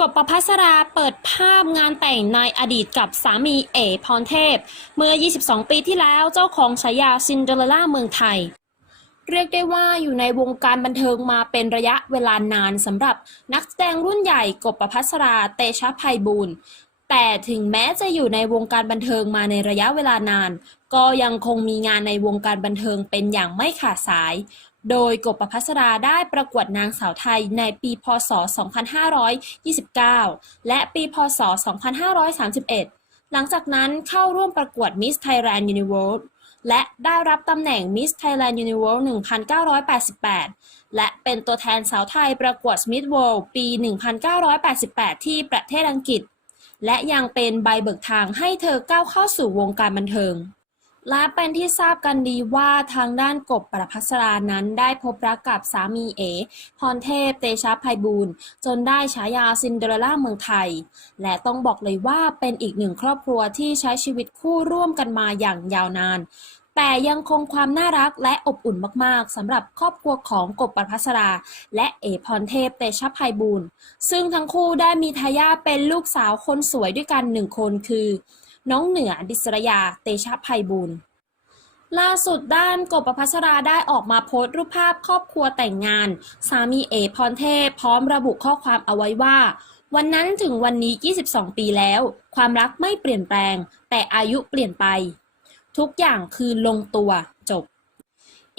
กบประพัสราเปิดภาพงานแต่งในอดีตกับสามีเอพรเทพ เมื่อ 22 ปีที่แล้วเจ้าของฉายาซินเดอเรลล่าเมืองไทย เรียกได้ว่าอยู่ในวงการบันเทิงมาเป็นระยะเวลานานสำหรับนักแสดงรุ่นใหญ่กบประพัสราเตชะภัยบูลแต่ถึงแม้จะอยู่ในวงการบันเทิงมาในระยะเวลานาน ก็ยังคงมีงานในวงการบันเทิงเป็นอย่างไม่ขาดสาย โดยกบประพัสราได้ประกวดนางสาวไทยในปี พศ 2529 และปี พศ 2531 หลังจากนั้นเข้าร่วมประกวด Miss Thailand Universe และได้รับตำแหน่ง Miss Thailand Universe 1988 และเป็นตัวแทนสาวไทยประกวด Miss World ปี 1988 ที่ประเทศอังกฤษ และยังเป็นใบเบิกทางให้เธอก้าวเข้าสู่วงการบันเทิง และเป็นที่ทราบกันดีว่าทางด้านกบประพัสรานั้นได้พบรักกับสามีเอ พรเทพ เตชะภัยบูรณ์ จนได้ฉายาซินเดอเรลล่าเมืองไทย และต้องบอกเลยว่าเป็นอีกหนึ่งครอบครัวที่ใช้ชีวิตคู่ร่วมกันมาอย่างยาวนาน แต่ยังคงความน่ารักและอบอุ่นมากๆสำหรับครอบครัวของกบประพัสรา และเอพรเทพเตชะภัยบูลย์ซึ่งทั้งคู่ได้มีทายาทเป็นลูกสาวคนสวยด้วยกันหนึ่งคนคือ น้องเหนือดิศรยาเตชะภัยบูลย์ล่าสุดด้านกบประพัสราได้ออกมาโพสต์รูปภาพครอบครัวแต่งงาน สามีเอพรเทพพร้อมระบุข้อความเอาไว้ว่า วันนั้นถึงวันนี้ 22 ปีแล้ว ความรักไม่เปลี่ยนแปลง แต่อายุเปลี่ยนไป ทุกอย่างคือลงตัวจบ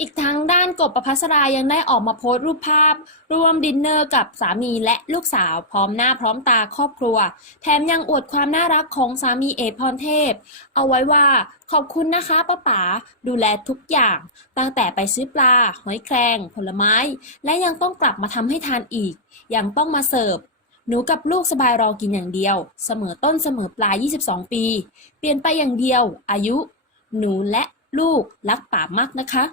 อีกทั้งด้านกบประพัสรายังได้ออกมาโพสต์รูปภาพ ร่วมดินเนอร์กับสามีและลูกสาวพร้อมหน้าพร้อมตาครอบครัว แถมยังอวดความน่ารักของสามีเอพรเทพ เอาไว้ว่าขอบคุณนะคะป้าป๋าดูแลทุกอย่าง ตั้งแต่ไปซื้อปลา หอยแครง ผลไม้ และยังต้องกลับมาทำให้ทานอีก ยังต้องมาเสิร์ฟหนูกับลูกสบายรอกินอย่างเดียว เสมอต้นเสมอปลาย 22 ปี เปลี่ยนไปอย่างเดียว อายุ หนูและลูกรักป่ามากนะคะ